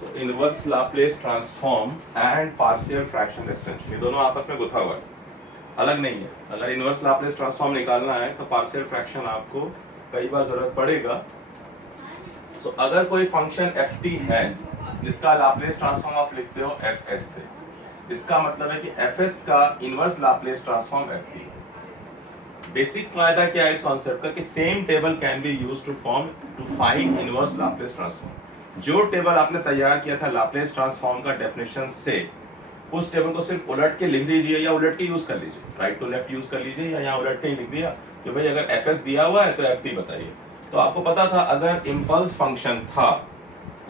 So inverse Laplace transform and partial fraction extension, ये दोनों आपस में गुथा हुआ है, अलग नहीं है। अगर इनवर्स लाप्लेस ट्रांसफॉर्म निकालना है तो पार्शियल फ्रैक्शन आपको कई बार जरूरत पड़ेगा। सो अगर कोई फंक्शन एफ टी है जिसका लाप्लेस ट्रांसफॉर्म आप लिखते हो एफ एस से, इसका मतलब है कि एफ एस का inverse Laplace transform F T. Basic फायदा क्या है इस कॉन्सेप्ट का कि same table can be used to find inverse Laplace transform. जो टेबल आपने तैयार किया था लाप्लेस ट्रांसफॉर्म का डेफिनेशन से, उस टेबल को सिर्फ उलट के लिख दीजिए या उलट के यूज कर लीजिए, राइट टू लेफ्ट यूज कर लीजिए या यहाँ उलट के ही लिख दिया कि भाई अगर एफ एस दिया हुआ है तो एफ टी बताइए। तो आपको पता था अगर इम्पल्स फंक्शन था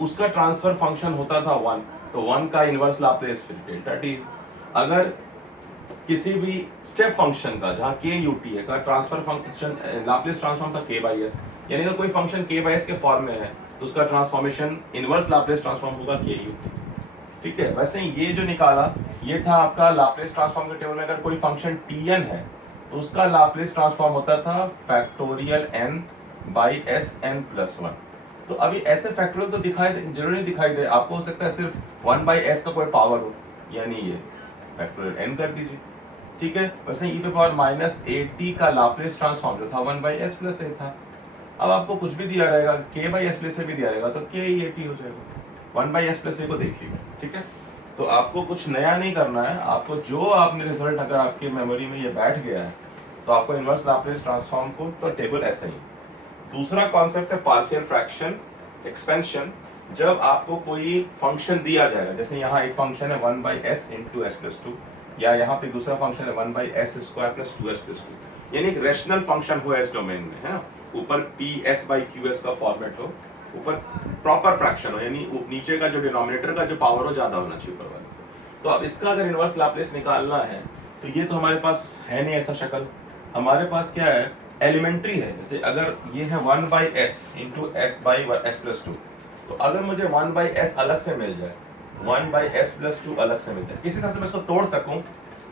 उसका ट्रांसफर फंक्शन होता था 1, तो 1 का इनवर्स लाप्लेस फिर डेल्टा टी। अगर किसी भी स्टेप फंक्शन का जहां के यू टी है का ट्रांसफर फंक्शन लाप्लेस ट्रांसफॉर्म था के बाई एस, यानी अगर कोई फंक्शन के बाई एस के फॉर्म में है तो उसका ट्रांसफॉर्मेशन इनवर्स लाप्लेस ट्रांसफॉर्म होगा के यू टी। ठीक है, वैसे ये जो निकाला ये था आपका लाप्लेस ट्रांसफॉर्म के टेबल में अगर कोई फंक्शन टी एन है तो उसका लाप्लेस ट्रांसफॉर्म होता था factorial n by s n plus one. तो अभी ऐसे फैक्टोरियल तो दिखाई जरूरी नहीं दिखाई दे, आपको हो सकता है सिर्फ 1 बाई एस का कोई पावर हो, यानी ये फैक्टोरियल एन कर दीजिए। ठीक है, वैसे ई पे पावर माइनस ए टी का लाप्लेस ट्रांसफॉर्म जो था 1 बाई एस प्लस ए था। अब आपको कुछ भी दिया रहेगा, के बाई एस प्लस ए भी दिया रहेगा तो के ई ए टी हो जाएगा। 1 बाई एस प्लस ए को देखिएगा। ठीक है, तो आपको कुछ नया नहीं करना है, आपको जो आपने रिजल्ट अगर आपकी मेमोरी में ये बैठ गया है तो आपको इनवर्स लाप्लेस ट्रांसफॉर्म को तो टेबल ऐसा ही। दूसरा कॉन्सेप्ट है पार्शियल फ्रैक्शन एक्सपेंशन। जब आपको कोई फंक्शन दिया जाएगा, जैसे यहाँ एक फंक्शन है 1 by S into s plus two, या यहाँ पे दूसरा फंक्शन है 1 by s square plus two S plus two, यानी एक रेशनल फंक्शन हो एस डोमेन में, है ना, ऊपर P S by Q S का फॉर्मेट हो, ऊपर प्रॉपर फ्रैक्शन हो, यानी नीचे का जो डिनोमिनेटर का जो पावर हो ज्यादा होना चाहिए ऊपर वाले से। तो अब इसका अगर इनवर्स लाप्लेस निकालना है तो ये तो हमारे पास है नहीं ऐसा शक्ल, हमारे पास क्या है एलिमेंट्री है। जैसे अगर ये है 1 by S into S by S plus two, तो अगर मुझे 1 बाई एस अलग से मिल जाए, 1 बाई एस प्लस टू अलग से मिल जाए, किसी तरह से मैं इसको तोड़ सकूं,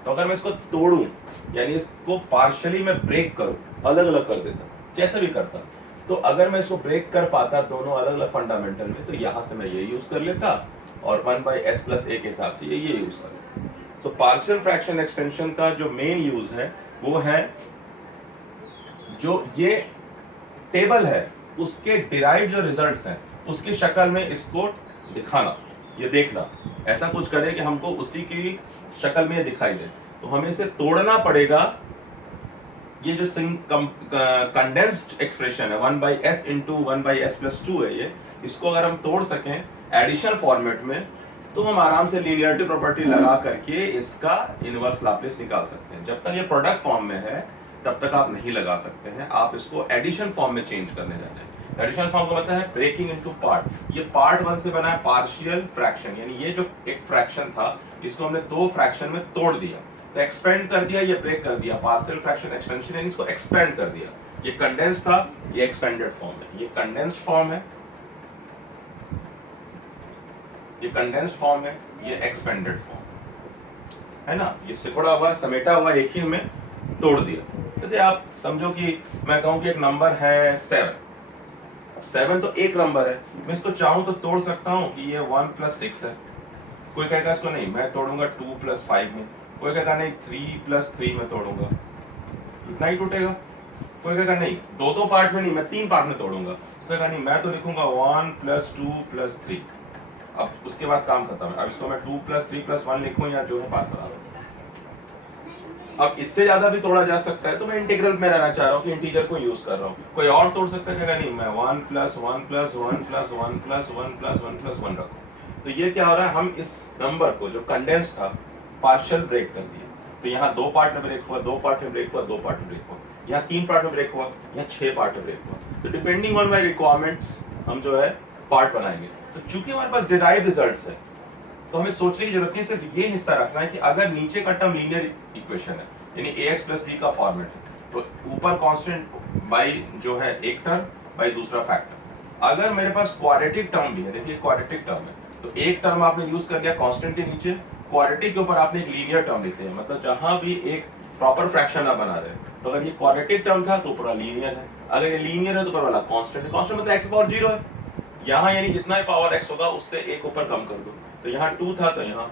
तो अगर मैं इसको तोड़ूं यानी इसको पार्शियली मैं ब्रेक करूं, अलग अलग कर देता जैसे भी करता, तो अगर मैं इसको ब्रेक कर पाता दोनों अलग अलग फंडामेंटल में, तो यहां से मैं ये यूज कर लेता और 1 बाई एस प्लस ए के हिसाब से ये यूज कर लेता। तो पार्शियल फ्रैक्शन एक्सटेंशन का जो मेन यूज है वो है जो ये टेबल है उसके डिराइव्ड जो रिजल्ट्स हैं उसकी शक्ल में इसको दिखाना, ये देखना ऐसा कुछ करे कि हमको उसी की शक्ल में दिखाई दे, तो हमें इसे तोड़ना पड़ेगा। ये जो कंडेंस्ड एक्सप्रेशन है 1 by S into 1 by S plus two है, ये इसको अगर हम तोड़ सकें एडिशन फॉर्मेट में तो हम आराम से लीनियरिटी प्रॉपर्टी लगा करके इसका इनवर्स लाप्लेस निकाल सकते हैं। जब तक ये प्रोडक्ट फॉर्म में है तब तक आप नहीं लगा सकते हैं, आप इसको एडिशन फॉर्म में चेंज करने जाते हैं। एडिशन फॉर्म का मतलब है ब्रेकिंग इनटू पार्ट। ये पार्ट 1 से बना है पार्शियल फ्रैक्शन, यानी ये जो एक फ्रैक्शन था इसको हमने 2 फ्रैक्शन में तोड़ दिया, तो एक्सपेंड कर दिया, ये ब्रेक कर दिया, पार्शियल फ्रैक्शन एक्सटेंशन, यानी इसको एक्सपेंड कर दिया। ये कंडेंस था, ये एक्सपेंडेड फॉर्म है, ये कंडेंस्ड फॉर्म है, ये कंडेंस्ड फॉर्म है, ये एक्सपेंडेड फॉर्म है ना, ये सिकुड़ा हुआ समेटा हुआ एक ही में तोड़ दिया। जैसे आप समझो कि मैं कहूं कि एक नंबर है 7, 7 तो एक नंबर है, मैं इसको चाहूं तो तोड़ सकता हूं कि ये 1 प्लस 6 है, कोई कहेगा इसको नहीं मैं तोड़ूंगा 2 प्लस 5 में, कोई कहेगा नहीं 3 प्लस 3 में तोड़ूंगा, इतना ही टूटेगा। कोई कहेगा नहीं दो पार्ट में नहीं मैं 3 पार्ट में तोड़ूंगा, कोई कहेगा नहीं मैं तो लिखूंगा 1 प्लस 2 प्लस 3। अब उसके बाद काम खत्म है, अब इसको मैं 2 प्लस 3 प्लस 1 लिखूं या जो है बात बना लो। अब इससे ज्यादा भी तोड़ा जा सकता है, तो मैं इंटीग्रल में रहना चाह रहा हूँ कि इंटीजर को यूज कर रहा हूँ। कोई और तोड़ सकता है, कहेगा नहीं मैं 1 plus 1 plus 1 plus 1 plus 1 plus 1 plus 1 रखूँ। तो ये क्या हो रहा है, हम इस नंबर को जो कंडेंस था पार्शियल ब्रेक कर दिया, तो यहाँ 2 पार्ट में ब्रेक हुआ, 2 पार्ट में ब्रेक हुआ, 2 पार्ट में ब्रेक हुआ, यहाँ 3 पार्ट में ब्रेक हुआ, यहाँ 6 पार्ट में ब्रेक हुआ। तो डिपेंडिंग ऑन माई रिक्वायरमेंट्स हम जो है पार्ट बनाएंगे। तो चूंकि हमारे पास डिराइव रिजल्ट्स है तो हमें सोचने की जरूरत नहीं, सिर्फ ये हिस्सा रखना है कि अगर नीचे का टर्म लीनियर इक्वेशन है यानी ax प्लस b का फॉर्मेट है, तो ऊपर कांस्टेंट बाई जो है एक टर्म बाई दूसरा फैक्टर। अगर मेरे पास क्वाड्रेटिक टर्म भी है, देखिए क्वाड्रेटिक टर्म है, तो एक टर्म आपने यूज कर लिया कांस्टेंट के नीचे, क्वाड्रेटिक के ऊपर आपने एक लीनियर टर्म लिख लिया, मतलब जहां भी एक प्रॉपर फ्रैक्शन आप बना रहे, तो अगर ये क्वाड्रेटिक टर्म था तो ऊपर लीनियर है, अगर ये लीनियर है तो ऊपर वाला कांस्टेंट है, कांस्टेंट मतलब x पावर 0 है, यहाँ यानी जितना भी पावर x होगा उससे एक ऊपर कम कर दो, तो यहाँ 2 था तो यहाँ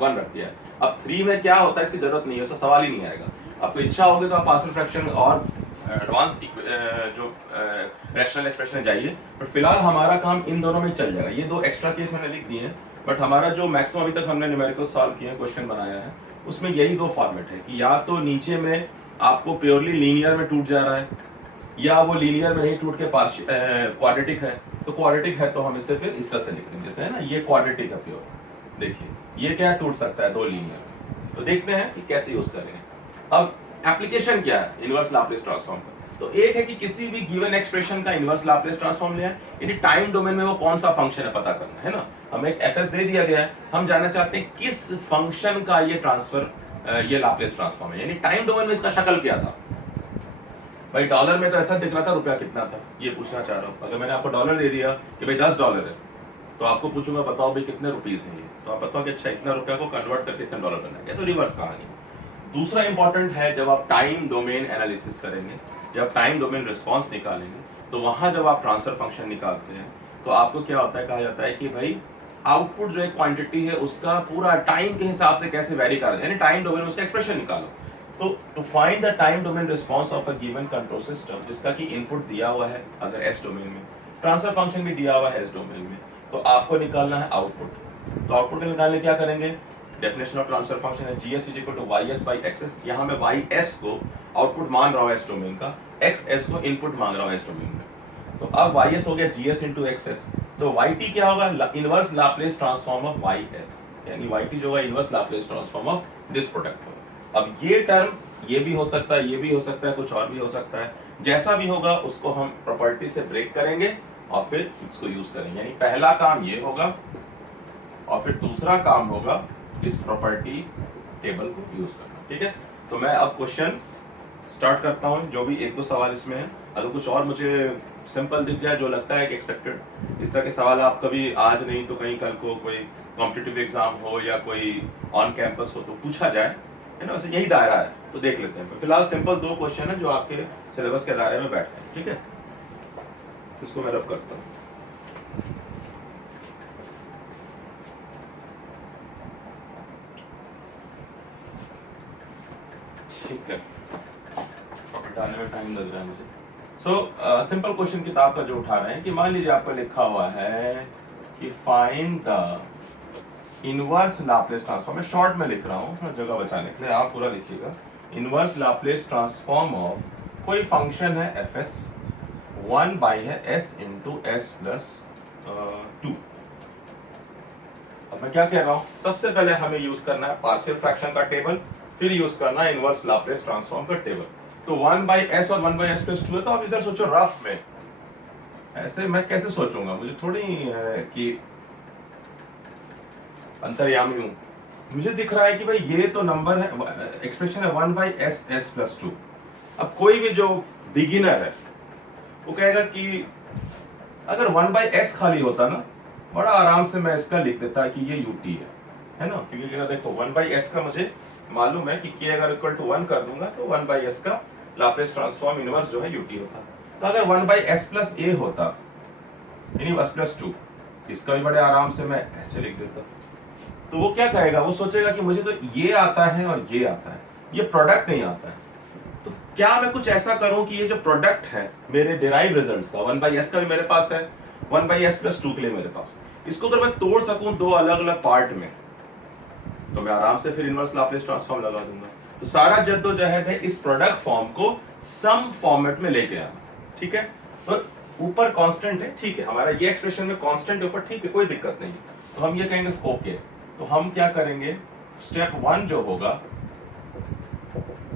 1 रख दिया। अब 3 में क्या होता है इसकी जरूरत नहीं है, उसका सवाल ही नहीं आएगा। आपको इच्छा होगी तो आप पार्शियल फ्रैक्शन और एडवांस जो रैशनल एक्सप्रेशन जाइए, बट फिलहाल हमारा काम इन दोनों में चल जाएगा। ये दो एक्स्ट्रा केस मैंने लिख दिए हैं, बट हमारा जो मैक्सिमम अभी तक हमने न्यूमेरिकल सॉल्व किए हैं, क्वेश्चन बनाया है, उसमें यही दो फॉर्मेट है कि या तो नीचे में आपको प्योरली लीनियर में टूट जा रहा है, या वो लीनियर में नहीं टूट के क्वाड्रेटिक है। तो क्वाड्रेटिक है तो हम इसे फिर इस तरह से लिख लेंगे, जैसे है ना ये क्वाड्रेटिक है प्योर, देखिए ये क्या टूट सकता है, दो लीनियर। तो देखते हैं कि कैसे यूज करेंगे। अब एप्लीकेशन क्या है इनवर्स लाप्लेस ट्रांसफॉर्म का? तो एक है कि किसी भी गिवन एक्सप्रेशन का इनवर्स लाप्लेस ट्रांसफॉर्म लिया है, यानी टाइम डोमेन में वो कौन सा फंक्शन है पता करना है ना। हमें एक एफएस दे दिया गया है, हम जानना चाहते हैं किस फंक्शन का ये ट्रांसफर ये लाप्लेस ट्रांसफॉर्म है, यानी टाइम डोमेन में इसका शक्ल क्या था। भाई डॉलर में तो ऐसा दिख रहा था, रुपया कितना था ये पूछना चाह रहा हूँ। अगर मैंने आपको डॉलर दे दिया कि भाई $10 है, तो आपको पूछूंगा बताओ भाई कितने रुपीस हैं ये, तो आप बताओ कि अच्छा इतना रुपया को कन्वर्ट करके इतना डॉलर करना है, तो रिवर्स कहानी। दूसरा इंपॉर्टेंट है, जब आप टाइम डोमेन एनालिसिस करेंगे, जब टाइम डोमेन रिस्पॉन्स निकालेंगे, तो वहां जब आप ट्रांसफर फंक्शन निकालते हैं तो आपको क्या होता है, कहा जाता है कि भाई आउटपुट जो एक क्वांटिटी है उसका पूरा टाइम के हिसाब से कैसे वेरी कर रहा है, यानी टाइम डोमेन में उसका एक्सप्रेशन निकालो। तो to find the time domain response of a given control system, जिसका कि इनपुट दिया हुआ है अगर एस डोमेन में, ट्रांसफर फंक्शन भी दिया हुआ है एस डोमेन में, तो आपको निकालना है आउटपुट। तो आउटपुट निकालने क्या करेंगे, डेफिनेशन ऑफ ट्रांसफर फंक्शन है GS is equal to YS by XS। यहाँ मैं YS को आउटपुट मान रहा हूँ एस डोमेन का, XS को इनपुट मान रहा हूँ एस डोमेन में। तो अब YS हो गया GS इंटू XS, तो YT क्या होगा, inverse Laplace transform of YS, यानी YT जो है inverse Laplace transform of this product होगा। अब ये टर्म ये भी हो सकता है, ये भी हो सकता है, कुछ और भी हो सकता है, जैसा भी होगा उसको हम प्रॉपर्टी से ब्रेक करेंगे और फिर इसको यूज करेंगे। यानी पहला काम ये होगा और फिर दूसरा काम होगा इस प्रॉपर्टी टेबल को यूज करना, ठीक है। तो मैं अब क्वेश्चन स्टार्ट करता हूँ, जो भी एक दो सवाल इसमें है, अगर कुछ और मुझे सिंपल दिख जाए जो लगता है कि एक्सपेक्टेड, इस तरह के सवाल आप कभी आज नहीं तो कहीं कल को कोई कॉम्पिटिटिव एग्जाम हो या कोई ऑन कैंपस हो तो पूछा जाए, है ना, वैसे यही दायरा है, तो देख लेते हैं। फिलहाल सिंपल दो क्वेश्चन है जो आपके सिलेबस के दायरे में बैठते हैं, ठीक है। इसको मैं रब करता हूँ। ठीक है, हटाने में टाइम लग रहा है मुझे। सो सिंपल क्वेश्चन किताब का जो उठा रहे हैं कि मान लीजिए आपको लिखा हुआ है कि find the inverse Laplace transform, मैं शॉर्ट में लिख रहा हूँ जगह बचाने के लिए, आप पूरा लिखिएगा। इनवर्स लाप्लेस ट्रांसफॉर्म ऑफ कोई फंक्शन है fs, 1 बाई है s इंटू एस प्लस 2। अब मैं क्या कह रहा हूँ, सबसे पहले हमें यूज करना है पार्शियल फ्रैक्शन का टेबल, फिर यूज करना है इनवर्स लाप्लेस ट्रांसफॉर्म का टेबल। तो 1 बाई एस और 1 बाई एस प्लस 2 है, तो आप इधर सोचो रफ में, ऐसे मैं कैसे सोचूंगा, मुझे थोड़ी कि अंतर्यामी हूं, मुझे दिख रहा है कि भाई ये तो नंबर है, एक्सप्रेशन है 1 बाई एस एस प्लस 2। अब कोई भी जो बिगिनर है वो कहेगा कि अगर 1 बाई एस खाली होता ना, बड़ा आराम से मैं इसका लिख देता कि ये यूटी है ना, क्योंकि अगर देखो 1 बाई एस का मुझे मालूम है कि k अगर इक्वल टू 1 कर दूंगा तो 1 बाई एस का लाप्लेस ट्रांसफॉर्म इनवर्स जो है यूटी होता। तो अगर 1 बाई एस प्लस ए होता यानी एस प्लस 2, इसका भी बड़े आराम से मैं ऐसे लिख देता। तो वो क्या कहेगा, वो सोचेगा कि मुझे तो ये आता है और ये आता है, ये प्रोडक्ट नहीं आता है। तो क्या मैं कुछ ऐसा करूं कि ये जो प्रोडक्ट है मेरे डिराइव रिजल्ट्स का, 1 बाई एस का भी मेरे पास है, 1 बाई एस प्लस 2 के लिए मेरे पास, इसको अगर मैं तोड़ सकूं दो अलग अलग पार्ट में, तो मैं आराम से फिर इनवर्स लाप्लेस ट्रांसफॉर्म लगा दूंगा। तो सारा जद्दोजहद है इस प्रोडक्ट फॉर्म को सम फॉर्मेट में लेके आना, ठीक है। तो ऊपर कांस्टेंट है, ठीक है, हमारा ये एक्सप्रेशन में कांस्टेंट ऊपर, ठीक है, कोई दिक्कत नहीं है। तो हम ये कहेंगे ओके। तो हम क्या करेंगे, स्टेप 1 जो होगा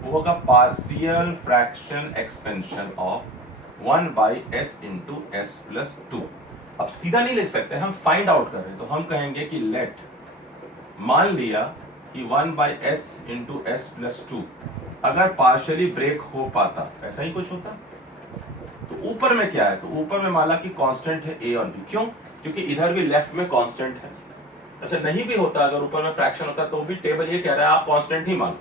वो होगा partial fraction expansion of 1 by S into s plus 2। अब सीधा नहीं लिख सकते, हम फाइंड आउट कर रहे हैं, तो हम कहेंगे कि लेट, मान लिया कि 1 by S into s plus 2 अगर पार्शियली ब्रेक हो पाता, ऐसा ही कुछ होता, तो ऊपर में क्या है, तो ऊपर में माना कि कांस्टेंट है ए और बी, क्यों, क्योंकि इधर भी लेफ्ट में कांस्टेंट है। अच्छा नहीं भी होता, अगर ऊपर में फ्रैक्शन होता तो भी टेबल ये कह रहा है आप कांस्टेंट ही मानो,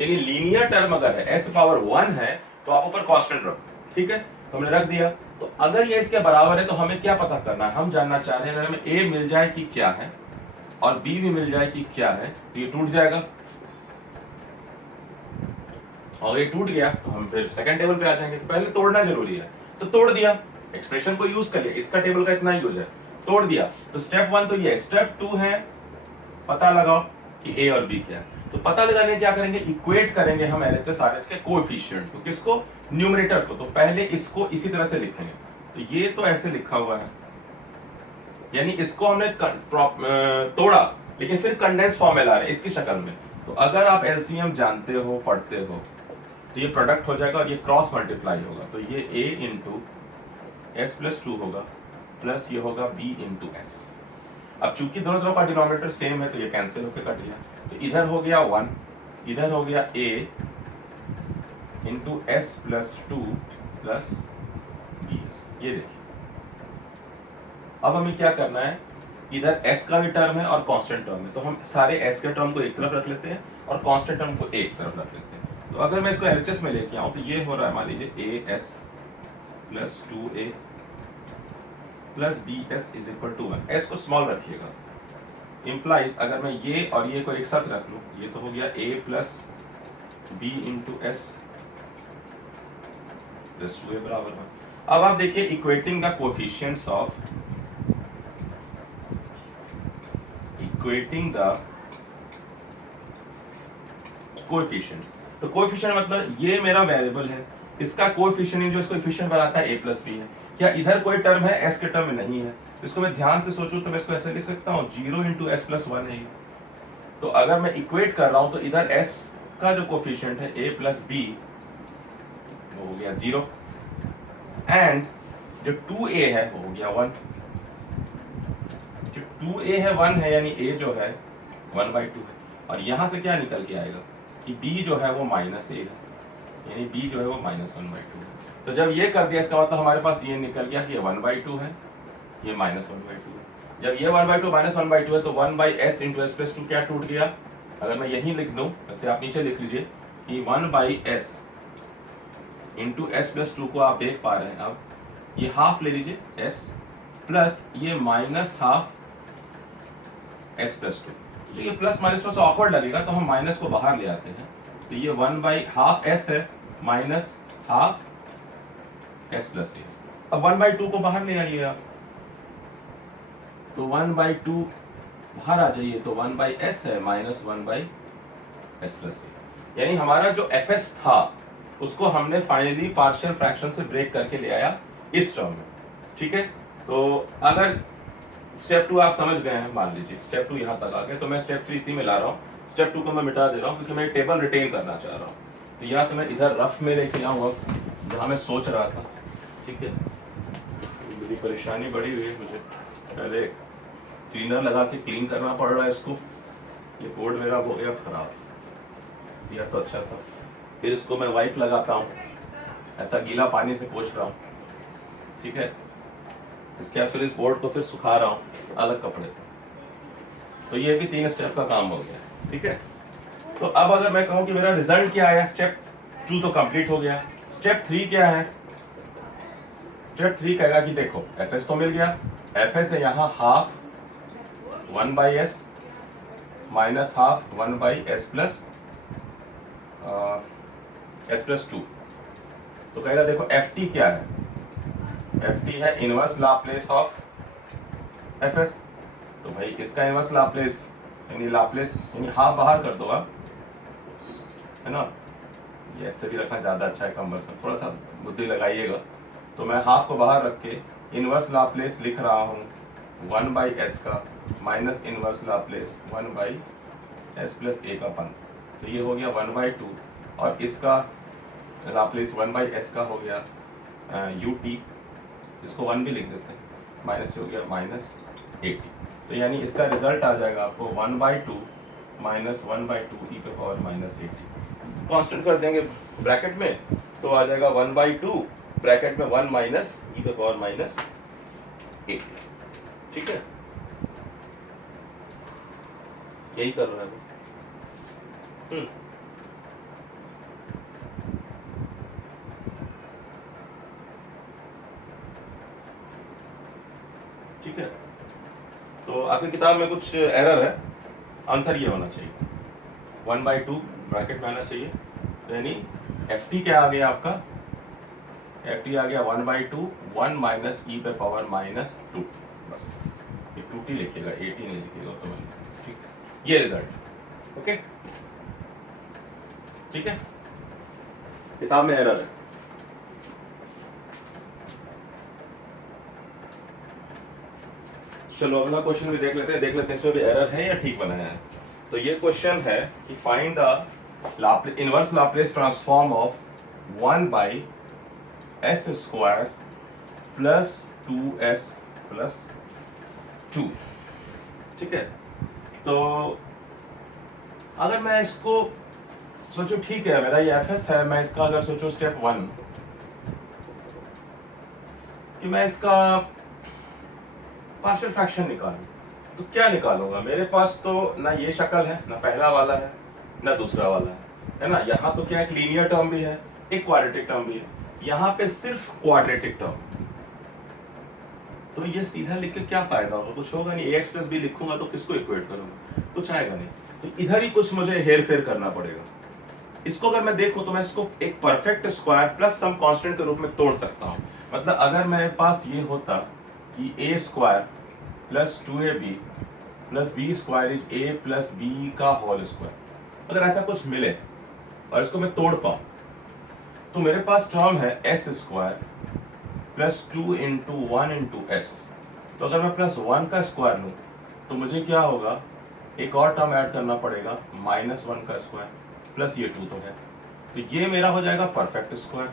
यानी लीनियर टर्म अगर है s पावर 1 है तो आप ऊपर कांस्टेंट रखो, ठीक है। तो तो हमने रख दिया। तो अगर ये इसके बराबर है तो हमें क्या पता करना है, हम जानना चाह रहे हैं अगर हमें ए मिल जाए कि क्या है और बी भी मिल जाए कि क्या है तो ये टूट जाएगा, और ये टूट गया तो हम फिर सेकंड टेबल पे आ जाएंगे। तो पहले तोड़ना जरूरी है, तो तोड़ दिया, एक्सप्रेशन को यूज कर लिया, इसका टेबल का इतना यूज है, तोड़ दिया। तो स्टेप 1 तो ये, स्टेप 2 है पता लगाओ कि ए और बी क्या है। तो पता लगाने क्या करेंगे, इक्वेट करेंगे हम एलएचएस आरएच के कोएफिशिएंट को, किसको, न्यूमरेटर को। तो पहले इसको इसी तरह से लिखेंगे, तो ये तो ऐसे लिखा हुआ है, यानी इसको हमने तोड़ा लेकिन फिर कंडेंस फॉर्म में ला रहे हैं इसकी शक्ल में। तो अगर आप एलसीएम जानते हो, पढ़ते हो, तो ये प्रोडक्ट हो जाएगा और ये क्रॉस मल्टीप्लाई होगा। तो ये a इंटू एस प्लस 2 होगा प्लस ये होगा b इंटू एस। अब चूंकि दोनों तरफ का डिनोमिनेटर सेम है तो ये कैंसिल होकर कट गया। तो इधर हो गया 1, इधर हो गया a into s plus 2 plus b s. ये देखिए, अब हमें क्या करना है, इधर s का भी टर्म है और कांस्टेंट टर्म है, तो हम सारे s के टर्म को एक तरफ रख लेते हैं और कांस्टेंट टर्म को एक तरफ रख लेते हैं। तो अगर मैं इसको एलएचएस में लेके आऊं तो ये हो रहा है, मान लीजिए a s plus 2a plus b s is equal to 1। S को स्मॉल रखिएगा, इंप्लाइज अगर मैं ये और ये को एक साथ रख लूं, ये तो हो गया a plus b into s plus 2a बराबर 1। अब आप देखिए equating the coefficients of, equating the coefficients. तो कोएफिशिएंट मतलब ये मेरा वेरिएबल है, इसका कोएफिशिएंट जो इसको कोएफिशिएंट बनाता है a प्लस बी है। क्या इधर कोई टर्म है, s के टर्म में नहीं है, इसको मैं ध्यान से सोचूं तो मैं इसको ऐसे लिख सकता हूँ 0 इंटू एस प्लस 1 है। तो अगर मैं इक्वेट कर रहा हूं तो इधर s का जो कोएफिशिएंट है a प्लस बी वो हो गया 0 एंड जो 2a है वो हो गया 1। जो 2a है 1 है, यानी a जो है 1/2 है, और यहां से क्या निकल के आएगा कि b जो है वो माइनस a है, यानी b जो है वो माइनस 1/2 है। तो जब ये कर दिया इसका मतलब हमारे पास ये निकल गया कि ये 1/2 है, ये माइनस 1/2 है। जब ये 1/2 माइनस 1/2 है तो 1/s इंटू एस प्लस 2 क्या टूट गया, अगर मैं यही लिख दूं, वैसे आप नीचे लिख लीजिए कि 1/s इंटू एस प्लस 2 को आप देख पा रहे हैं, अब ये हाफ ले लीजिए s प्लस ये माइनस हाफ s प्लस 2। तो ये प्लस माइनस थोड़ा सा ऑकवर्ड लगेगा तो हम माइनस को बाहर ले आते हैं, तो ये 1/हाफ s है minus half s plus a। अब 1/2 को बाहर ले आइए आप, तो 1/2 बाहर आ जाइए तो 1/s है माइनस 1/s प्लस a। यानी हमारा जो fs था उसको हमने फाइनली पार्शियल फ्रैक्शन से ब्रेक करके ले आया इस टर्म में। ठीक है, तो अगर स्टेप 2 आप समझ गए हैं, मान लीजिए स्टेप 2 यहाँ तक आ गए, तो मैं स्टेप 3 इसी में ला रहा हूँ। स्टेप 2 को मैं मिटा दे रहा हूँ क्योंकि मैं टेबल रिटेन करना चाह रहा हूँ। तो या तो मैं इधर रफ में लेके आऊँ अब जहाँ मैं सोच रहा था। ठीक है, मेरी परेशानी बढ़ी हुई है, मुझे पहले क्लीनर लगा के क्लीन करना पड़ रहा है इसको। ये बोर्ड मेरा हो गया खराब, दिया तो अच्छा था, फिर इसको मैं वाइप लगाता हूँ, ऐसा गीला पानी से पोंछ रहा हूँ। ठीक है, इसके बाद फिर इस बोर्ड को फिर सुखा रहा हूँ अलग कपड़े से। तो ये भी 3 स्टेप का काम हो गया। ठीक है, तो अब अगर मैं कहूँ कि मेरा रिजल्ट क्या आया, स्टेप 2 तो कंप्लीट हो गया। स्टेप 3 क्या है, स्टेप 3 कहेगा कि देखो fs तो मिल गया, fs है यहाँ half 1/s minus half 1/s plus s plus 2। तो कहेगा देखो ft क्या है, ft है इनवर्स लाप्लेस ऑफ fs। तो भाई इसका इनवर्स लाप्लेस यानी हाफ बाहर कर दो आप, है ना, ये ऐसे भी रखना ज़्यादा अच्छा है, कम से थोड़ा सा बुद्धि लगाइएगा। तो मैं हाफ को बाहर रख के इनवर्स लाप्लेस लिख रहा हूँ 1/s का minus inverse Laplace 1/s plus a का पंथ। तो ये हो गया 1/2 और इसका लाप्लेस 1/s का हो गया ut, इसको 1 भी लिख देते हैं, माइनस से हो गया माइनस 80। तो यानी इसका रिजल्ट आ जाएगा आपको 1/2 माइनस 1/2 e पे पावर माइनस 80। कांस्टेंट कर देंगे ब्रैकेट में तो आ जाएगा 1/2 ब्रैकेट में 1 माइनस e पे पावर माइनस 80। ठीक है, यही कर रहा है। ठीक है, तो आपकी किताब में कुछ एरर है, आंसर ये होना चाहिए 1/2 ब्रैकेट में आना चाहिए, यानी एफ टी क्या आ गया आपका, एफ टी आ गया 1/2 1 माइनस ई पे पावर माइनस 2, बस ये 2t लिखिएगा, 80 नहीं लिखिएगा तो मैं, ठीक, ये रिजल्ट। ओके, ठीक है, किताब में एरर है। चलो अगला क्वेश्चन भी देख लेते हैं इसमें भी एरर है या ठीक बनाया है। तो ये क्वेश्चन है कि find the inverse Laplace transform of 1 by s square plus 2s plus 2। ठीक है, तो अगर मैं इसको सोचूं, ठीक है मेरा ये एफ है, मैं इसका अगर सोचूं स्टेप 1 कि मैं इसका पार्शियल फ्रैक्शन निकालूं, तो क्या निकालूंगा? मेरे पास तो ना ये शक्ल है, ना पहला वाला है ना दूसरा वाला है ना। यहाँ तो क्या एक लीनियर टर्म भी है, एक क्वाड्रेटिक टर्म भी है, यहाँ पे सिर्फ क्वाड्रेटिक टर्म। तो ये सीधा लिख के क्या फायदा होगा? कुछ होगा नहीं। ax प्लस बी लिखूंगा तो किसको इक्वेट करूंगा? कुछ आएगा नहीं। तो इधर ही कुछ मुझे हेर फेर करना पड़ेगा। इसको अगर मैं देखूं तो मैं इसको एक perfect square plus some constant के रूप में तोड़ सकता हूं। मतलब अगर मेरे पास ये होता कि a square plus 2ab plus b square is a plus b का होल स्क्वायर, अगर ऐसा कुछ मिले और इसको मैं तोड़ पाऊं तो मेरे पास टर्म है s square plus 2 into 1 into S. तो अगर मैं प्लस 1 का स्क्वायर लूं तो मुझे क्या होगा, एक और टर्म ऐड करना पड़ेगा -1 का स्क्वायर प्लस ये 2 तो है, तो ये मेरा हो जाएगा परफेक्ट स्क्वायर।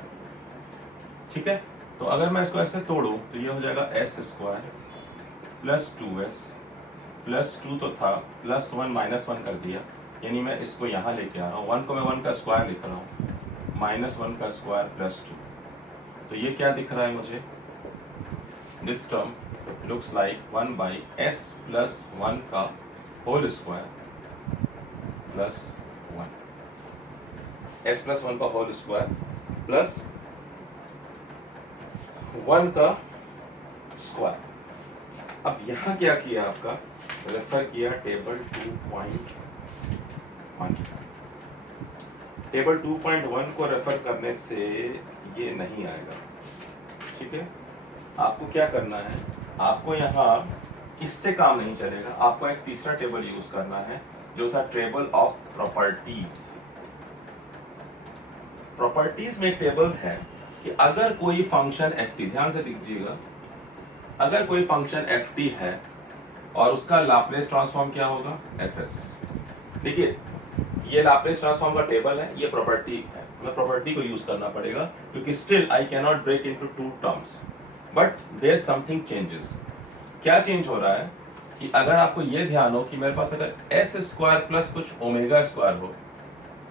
ठीक है, तो अगर मैं इसको ऐसे तोड़ूं तो ये हो जाएगा s square plus 2s plus 2 तो था प्लस 1 -1 कर दिया, यानी मैं इसको यहाँ लेके आ रहा हूँ। 1 को मैं 1 का स्क्वायर लिख रहा हूँ, -1 का स्क्वायर प्लस 2। तो ये क्या दिख रहा है मुझे? This term looks like 1 by s plus 1 का whole square plus 1, s plus 1 का होल स्क्वायर प्लस 1 का स्क्वायर। अब यहाँ क्या किया आपका, रेफर किया टेबल 2.1। टेबल 2.1 को रेफर करने से ये नहीं आएगा। ठीक है, आपको क्या करना है, आपको यहाँ इससे काम नहीं चलेगा, आपको एक तीसरा टेबल यूज करना है जो था टेबल ऑफ प्रॉपर्टीज। प्रॉपर्टीज में एक टेबल है कि अगर कोई फंक्शन एफ टी, ध्यान से दीजिएगा, अगर कोई फंक्शन एफ टी है और उसका लाप्लेस ट्रांसफॉर्म क्या होगा, एफ एस। देखिए ये लाप्लेस ट्रांसफॉर्म का टेबल है, ये प्रॉपर्टी है, मैं प्रॉपर्टी को यूज करना पड़ेगा क्योंकि still I can not break into two terms, but there something changes. क्या चेंज हो रहा है कि अगर आपको ये ध्यान हो कि मेरे पास अगर एस स्क्वायर प्लस कुछ ओमेगा स्क्वायर हो,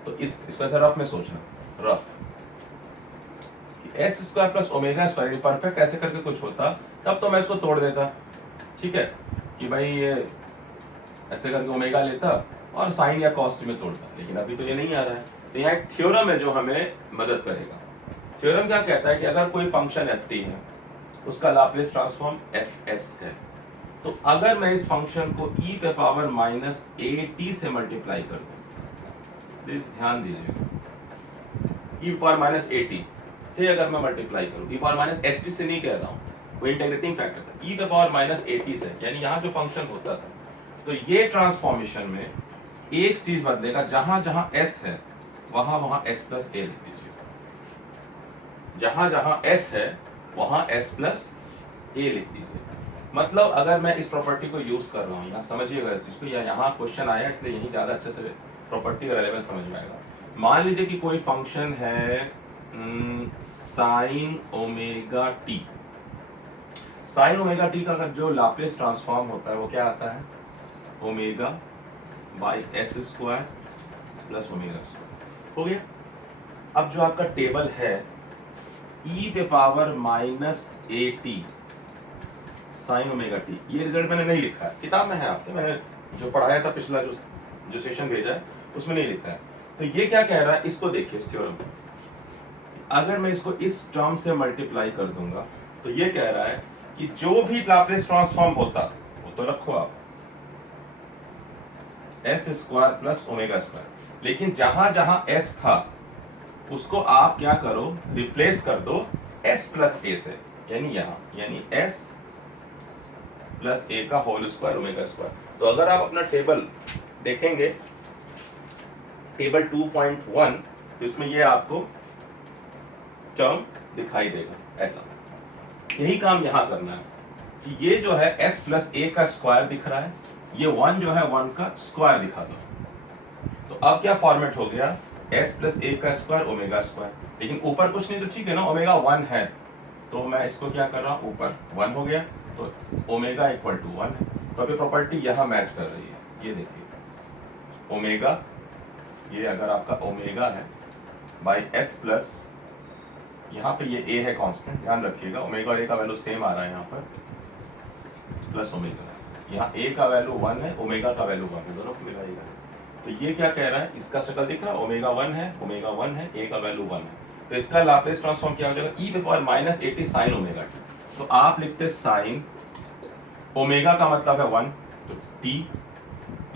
तो इसको ऐसा रफ में सोचना, rough S square plus omega square perfect ऐसे करके कुछ होता तब तो मैं इसको तोड़ देता। ठीक है, कि भाई ये ऐसे करके ओमेगा लेता और साइन या कॉस्ट में तोड़ता, लेकिन अभी तो ये नहीं आ रहा है। तो यहाँ एक थ्योरम है जो हमें मदद करेगा। थ्योरम क्या कहता है कि अगर कोई फंक्शन एफ टी है, उसका लाप्लेस ट्रांसफॉर्म एफ एस है, तो अगर मैं इस फंक्शन को e पे पावर माइनस ए टी से मल्टीप्लाई कर दूं, प्लीज ध्यान दीजिएगा, e पे पावर माइनस ए टी से अगर मैं मल्टीप्लाई करूं, e power minus S T से नहीं कह रहा हूं, वो इंटीग्रेटिंग फैक्टर था, e पे पावर माइनस ए टी से, यानी यहाँ जो फंक्शन होता था, तो ये ट्रांसफॉर्मेशन में एक चीज बदलेगा, जहां जहां s है वहां वहां s प्लस a लिख दीजिए, जहां जहां s है वहां s प्लस a लिख दीजिए। मतलब अगर मैं इस प्रॉपर्टी को यूज कर रहा हूँ, यहाँ समझिएगा इस चीज को, या यहाँ क्वेश्चन आया इसलिए यही ज्यादा अच्छे से प्रॉपर्टी का रेलेवेंस समझ में आएगा। मान लीजिए कि कोई फंक्शन है sign omega T, sign omega T का जो लाप्लेस ट्रांसफॉर्म होता है वो क्या आता है, omega by s square plus omega square. हो गया। अब जो आपका टेबल है e पे power minus A T sign omega T, ये रिजल्ट मैंने नहीं लिखा है, किताब में है आपके, मैंने जो पढ़ाया था पिछला जो सेशन भेजा है उसमें नहीं लिखा है। तो ये क्या कह रहा है, इसको देखिए इस थ्योरम में, अगर मैं इसको इस टर्म से मल्टीप्लाई कर दूंगा तो ये कह रहा है कि जो भी लाप्लास ट्रांसफॉर्म होता वो तो रखो आप S square plus omega square, लेकिन जहां जहां एस था उसको आप क्या करो, रिप्लेस कर दो एस प्लस ए से, यानी यहां, यानी एस प्लस ए का होल स्क्वायर ओमेगा स्क्वायर। तो अगर आप अपना टेबल देखेंगे, टेबल 2.1, तो इसमें ये आपको टर्म दिखाई देगा ऐसा। यही काम यहां करना है कि ये जो है s प्लस ए का स्क्वायर दिख रहा है, ये 1 जो है 1 का स्क्वायर दिखा दो। तो अब क्या फॉर्मेट हो गया, s प्लस ए का स्क्वायर ओमेगा स्क्वायर, लेकिन ऊपर कुछ नहीं तो ठीक है ना, ओमेगा 1 है, तो मैं इसको क्या कर रहा हूं, ऊपर 1 हो गया तो ओमेगा इक्वल टू 1 है। तो अभी प्रॉपर्टी यहां मैच कर रही है, ये देखिए ओमेगा, ये अगर आपका ओमेगा है बाई एस प्लस, यहाँ पे ये a है कांस्टेंट, ध्यान रखिएगा ओमेगा और a का वैल्यू सेम आ रहा है यहाँ पर, प्लस ओमेगा, यहाँ a का वैल्यू 1 है, ओमेगा का वैल्यू 1 है, दोनों को मिलाइएगा। तो ये क्या कह रहा है, इसका शक्ल दिख रहा है, ओमेगा 1 है, ओमेगा 1 है, a का वैल्यू 1 है, तो इसका लाप्लास ट्रांसफॉर्म क्या हो जाएगा, e पे power minus 80 sine omega t। तो आप लिखते साइन ओमेगा का मतलब है 1, तो t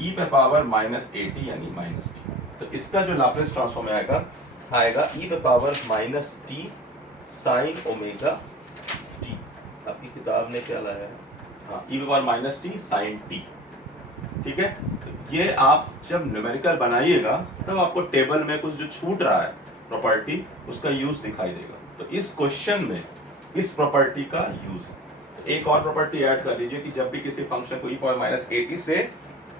e पे पावर माइनस 80 यानी माइनस t। तो इसका जो लाप्लास ट्रांसफॉर्म आएगा e पे power minus t sine omega T. आपकी किताब ने क्या लाया है, हाँ e power minus T sine T, ठीक है। तो ये आप जब न्यूमेरिकल बनाइएगा तब आपको टेबल में कुछ जो छूट रहा है प्रॉपर्टी, उसका यूज दिखाई देगा। तो इस क्वेश्चन में इस प्रॉपर्टी का यूज है। तो एक और प्रॉपर्टी ऐड कर लीजिए कि जब भी किसी फंक्शन को e पावर माइनस 80 से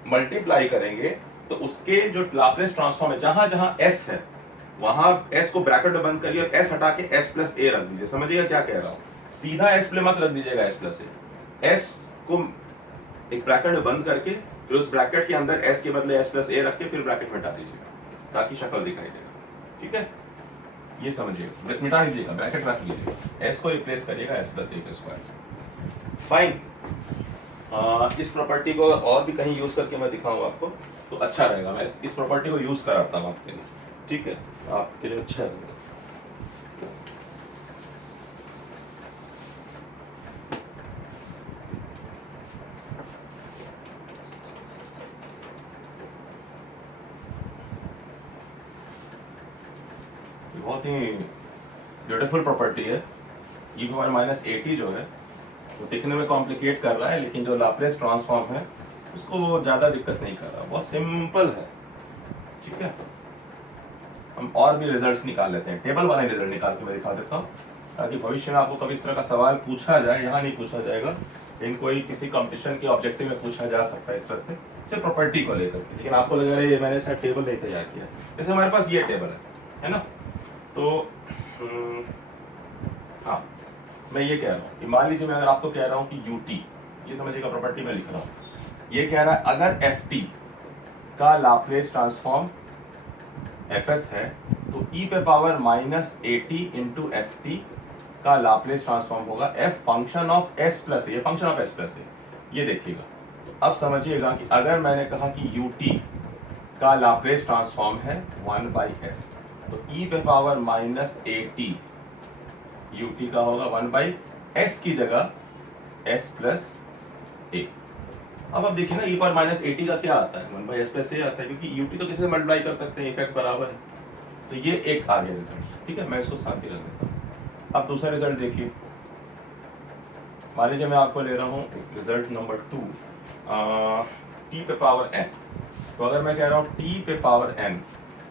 मल्टीप्लाई करेंगे तो उसके जो लाप्लास ट्रांसफॉर्म है, जहां जहां s है वहां s को ब्रैकेट में बंद करिए और s हटा के s प्लस ए रख दीजिए। समझिएगा क्या कह रहा हूं, सीधा s प्लस मत रख दीजिएगा, s प्लस ए, s को एक ब्रैकेट में बंद करके फिर उस ब्रैकेट के अंदर s के बदले s प्लस ए रख के फिर ब्रैकेट में हटा दीजिएगा ताकि शक्ल दिखाई देगा, ठीक है। ये समझिएगा, मिटा दीजिएगा, ब्रैकेट रख लीजिएगा, s को रिप्लेस करिएगा s प्लस ए के स्क्वायर से। फाइन। इस प्रॉपर्टी को और भी कहीं यूज करके मैं दिखाऊंगा आपको तो अच्छा रहेगा, मैं इस प्रॉपर्टी को यूज कराता हूँ आपके लिए, ठीक है, आपके लिए अच्छा रहेगा। बहुत ही ब्यूटीफुल प्रॉपर्टी है। e पावर माइनस 80 जो है वो दिखने में कॉम्प्लिकेट कर रहा है, लेकिन जो लाप्लास ट्रांसफॉर्म है उसको वो ज़्यादा दिक्कत नहीं कर रहा, बहुत सिंपल है, ठीक है। हम और भी रिजल्ट्स निकाल लेते हैं, टेबल वाला रिजल्ट निकाल के मैं दिखा देता हूँ ताकि भविष्य में आपको कभी इस तरह का सवाल पूछा जाए, यहाँ नहीं पूछा जाएगा, लेकिन कोई किसी कंपटीशन के ऑब्जेक्टिव में पूछा जा सकता है इस तरह से, सिर्फ प्रॉपर्टी को लेकर के। लेकिन आपको लग रहा है ये मैंने शायद टेबल नहीं तैयार किया, जैसे हमारे पास ये टेबल है ना। तो हाँ, मैं ये कह रहा हूँ कि मान लीजिए मैं अगर आपको कह रहा हूँ कि ut, ये समझिएगा प्रॉपर्टी में लिख रहा हूँ, ये कह रहा है अगर ft का लाप्लास ट्रांसफॉर्म fs है तो e पे power minus 80 into F T का लाप्लास ट्रांसफॉर्म होगा f function of s plus, ये फंक्शन ऑफ s प्लस है, ये देखिएगा। तो अब समझिएगा कि अगर मैंने कहा कि ut का लाप्लास ट्रांसफॉर्म है 1 बाई s, तो e पे पावर माइनस 80 ut का होगा 1 बाई s की जगह s प्लस a। अब देखिए ना e पावर माइनस 80 का क्या आता है, 1 बाई s प्लस a आता है, क्योंकि ut तो किसी से मल्टीप्लाई कर सकते हैं, इफेक्ट बराबर है। तो ये एक आ गया रिजल्ट, ठीक है, मैं इसको साथ ही रख देता हूँ। अब दूसरा रिजल्ट देखिए, मान लीजिए मैं आपको ले रहा हूँ रिजल्ट नंबर 2, t पे पावर n। तो अगर मैं कह रहा हूँ t पे पावर n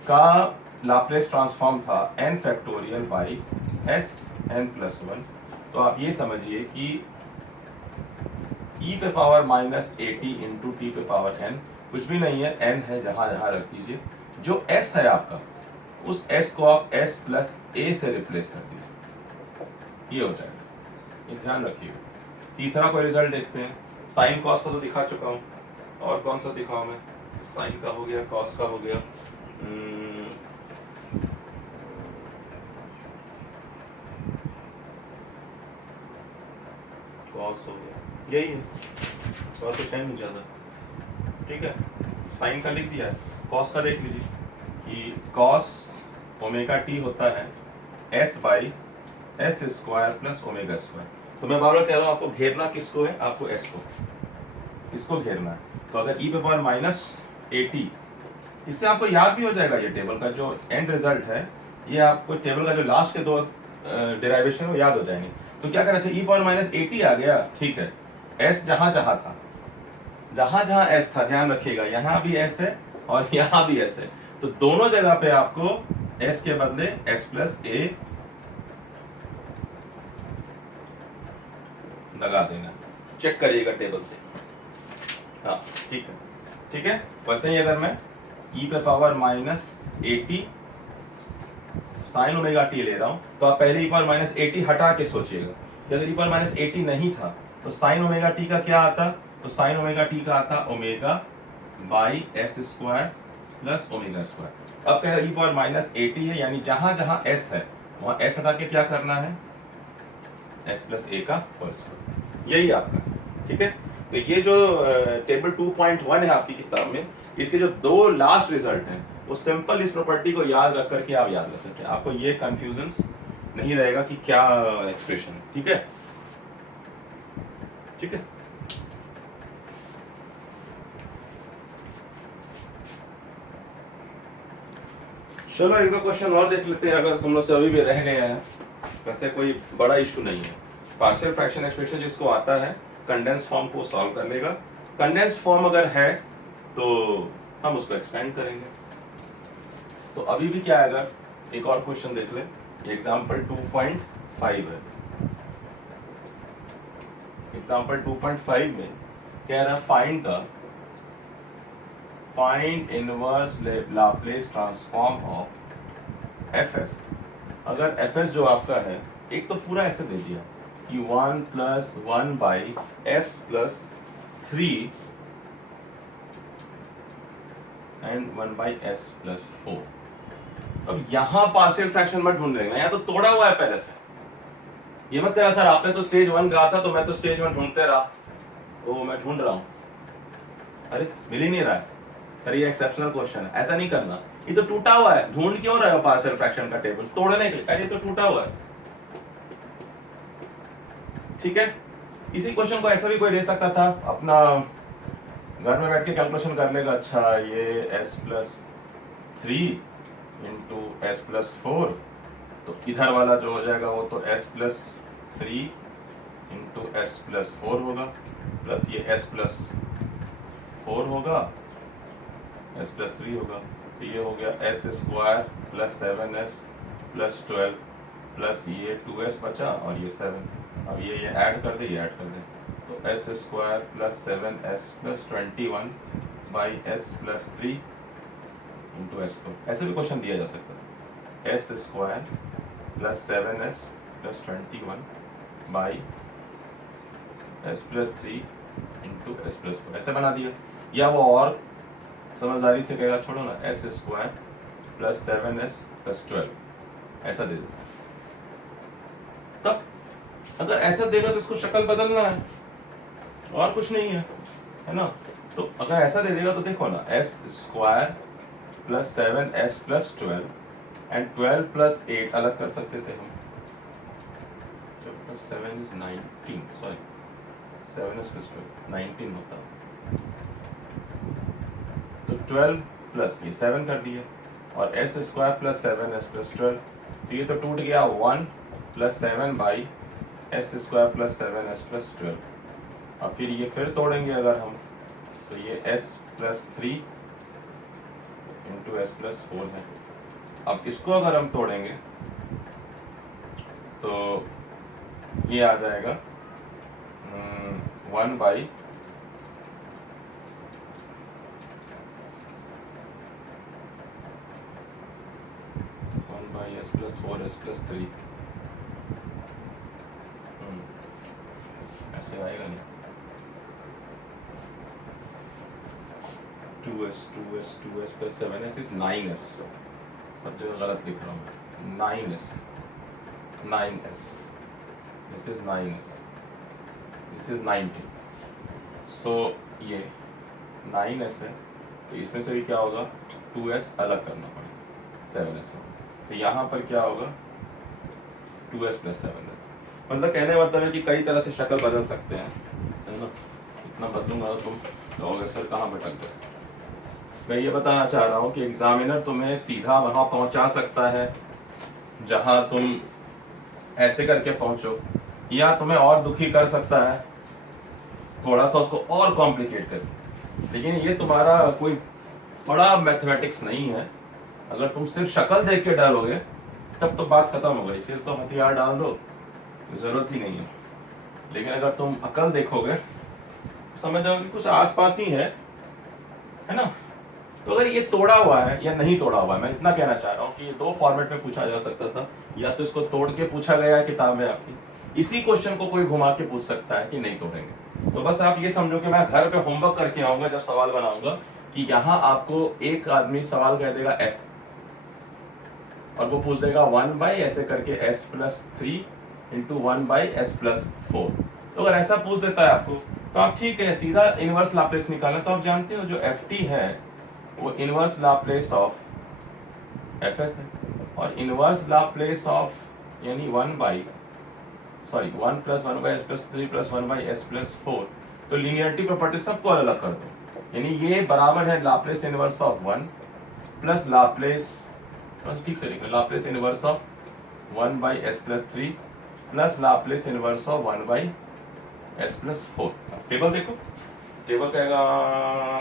का लाप्लास ट्रांसफॉर्म था n factorial by s n plus 1, तो आप ये समझिए कि e पे पावर माइनस 80 इंटू टी पे पावर n कुछ भी नहीं है, n है, जहां जहां रख दीजिए, जो s है आपका उस s को आप s प्लस a से रिप्लेस कर दीजिए, ये हो जाएगा, ये ध्यान रखिएगा। तीसरा कोई रिजल्ट देखते हैं, साइन कॉस का तो दिखा चुका हूँ, और कौन सा दिखाऊं मैं, साइन का हो गया, कॉस का हो गया, कॉस हो गया, यही है, और कुछ है नहीं ज़्यादा, ठीक है। साइन का लिख दिया है, कॉस का देख लीजिए कि कॉस ओमेगा टी होता है s by s square plus omega square. तो मैं बार बार कह रहा हूँ आपको घेरना किसको है, आपको एस को, इसको घेरना है। तो अगर ई पे पावर माइनस एटी, इससे आपको याद भी हो जाएगा ये टेबल का जो एंड रिजल्ट है, ये आपको टेबल का जो लास्ट के दो डेरिवेशन वो याद हो जाएंगे। तो क्या करना चाहिए, ई पावर माइनस एटी आ गया, ठीक है, एस जहां जहां था, जहां जहां एस था ध्यान रखिएगा, यहां भी एस है और यहां भी एस है, तो दोनों जगह पे आपको एस के बदले एस प्लस ए लगा देना। चेक करिएगा टेबल से, हाँ ठीक है, ठीक है। वैसे ही अगर मैं ई पे power minus eighty sign omega T ले रहा हूं, तो आप पहले ई पावर माइनस एटी हटा के सोचिएगा कि अगर ई पावर माइनस एटी नहीं था तो साइन ओमेगा टी का क्या आता, तो साइन ओमेगा टी का आता omega by s square plus omega square. अब कह ई पावर माइनस एटी है, यानी जहां जहां एस है वहां एस हटा के क्या करना है, एस प्लस ए का होल स्क्वायर, यही आपका है, ठीक है। तो ये जो टेबल 2.1 है आपकी किताब में, इसके जो दो लास्ट रिजल्ट हैं वो सिंपल इस प्रॉपर्टी को याद रख करके आप याद रख सकते हैं, आपको ये कंफ्यूजन नहीं रहेगा कि क्या एक्सप्रेशन है, ठीक है, ठीक है। चलो एक दो क्वेश्चन और देख लेते हैं, अगर तुम लोग से अभी भी रह गए हैं, वैसे कोई बड़ा इशू नहीं है। पार्शियल फ्रैक्शन एक्सप्रेशन जिसको आता है कंडेंस फॉर्म को सॉल्व कर लेगा, कंडेंस फॉर्म अगर है तो हम उसको एक्सपेंड करेंगे। तो अभी भी क्या है, अगर एक और क्वेश्चन देख ले, एग्जाम्पल 2.5 है, एग्जाम्पल 2.5 में कह रहा है find inverse Laplace transform of FS. अगर एफएस जो आपका है, एक तो पूरा ऐसे दे दिया कि 1 plus 1 by S plus 3 and 1 by S plus 4। अब यहां पार्शियल फ्रैक्शन मत ढूंढ लेना, यहाँ तो तोड़ा हुआ है पहले से, ये मत करा सर आपने तो स्टेज 1 कहा था तो मैं तो स्टेज 1 ढूंढते रहा, तो मैं ढूंढ रहा हूं, अरे मिल ही नहीं रहा है सर, ये एक्सेप्शनल क्वेश्चन है, ऐसा नहीं करना। ये तो टूटा हुआ है, ढूंढ क्यों रहे हो पार्शियल फ्रैक्शन का टेबल, तोड़ने के लिए, अरे तो टूटा हुआ है, ठीक है। इसी क्वेश्चन को ऐसा भी कोई दे सकता था, अपना घर में बैठ के कैलकुलेशन कर लेगा, अच्छा ये s plus 3 into s plus 4, तो इधर वाला जो हो जाएगा वो तो s plus 3 into s plus 4 होगा, प्लस ये s प्लस 4 होगा, s प्लस 3 होगा, तो ये हो गया s square plus 7s plus 12 plus ये 2s बचा और ये 7, अब ये ऐड कर दे, ये ऐड कर दे, तो s square plus 7s plus 21 by s plus 3 into S 4। ऐसे भी क्वेश्चन दिया जा सकता है, s square plus 7s plus 21 by s plus 3 into s plus 4, ऐसे बना दिया। या वो और समझदारी से कहेगा, छोड़ो ना, s square plus 7s plus 12, ऐसा दे दो। तब अगर ऐसा देगा तो इसको शक्ल बदलना है और कुछ नहीं है ना। तो अगर ऐसा दे देगा तो देखो ना, s square plus 7s plus 12 and 12 plus 8 अलग कर सकते थे हम, 7 इज 19, सॉरी 7s प्लस 12 19 होता, तो 12 प्लस ये 7 कर दिया और s square plus 7s plus 12, तो ये तो टूट गया 1 plus 7 by s square plus 7s plus 12। अब फिर ये फिर तोड़ेंगे अगर हम, तो ये s plus 3 into s plus 4 है। अब इसको अगर हम तोड़ेंगे तो ये आ जाएगा 1 by S plus 4 S plus 3, ऐसे आएगा नहीं, 2s plus 7s is 9s, सब जगह गलत लिख रहा हूँ, 9s, this is 9s, this is 19, सो ये 9s है, तो इसमें से भी क्या होगा, 2s अलग करना पड़ेगा 7s से, तो यहाँ पर क्या होगा 2s प्लस 7 है। मतलब कहने का मतलब है कि कई तरह से शक्ल बदल सकते हैं, है ना। इतना बदलूंगा तो तुम कहोगे सर कहाँ भटक गए। मैं ये बताना चाह रहा हूँ कि एग्जामिनर तुम्हें सीधा वहां पहुंचा सकता है जहां तुम ऐसे करके पहुंचो, या तुम्हें और दुखी कर सकता है, थोड़ा सा उसको और कॉम्प्लिकेट कर। लेकिन ये तुम्हारा कोई बड़ा मैथमेटिक्स नहीं है। अगर तुम सिर्फ शक्ल देख के डालोगे तब तो बात खत्म हो गई, फिर तो हथियार डाल दो, जरूरत ही नहीं है। लेकिन अगर तुम अकल देखोगे समझ जाओगे कुछ आसपास ही है ना। तो अगर ये तोड़ा हुआ है या नहीं तोड़ा हुआ है, मैं इतना कहना चाह रहा हूँ कि ये दो फॉर्मेट में पूछा जा सकता था। या तो इसको तोड़ के पूछा गया है किताब में आपकी, इसी क्वेश्चन को कोई घुमा के पूछ सकता है कि नहीं तोड़ेंगे। तो बस आप ये समझो कि मैं घर पे होमवर्क करके आऊंगा जब सवाल बनाऊंगा कि यहाँ आपको एक आदमी सवाल कह देगा एफ और वो पूछ देगा 1 ऐसे करके s+3 इंटू 1 s+4। तो अगर ऐसा पूछ देता है आपको तो आप ठीक है सीधा इनवर्स लाप्लेस निकालना। तो आप जानते हो जो ft है वो इनवर्स लाप्लेस ऑफ fs है, और इनवर्स लाप्लेस ऑफ यानी 1 + 1/s+3 + 1/s+4। तो लीनियरिटी प्रॉपर्टी सबको अलग कर दो, यानी ये बराबर है Laplace inverse of 1 plus Laplace, ठीक से लिखो, Laplace inverse of 1/s+3 plus Laplace inverse of 1/s+4। Table देखो, टेबल कहेगा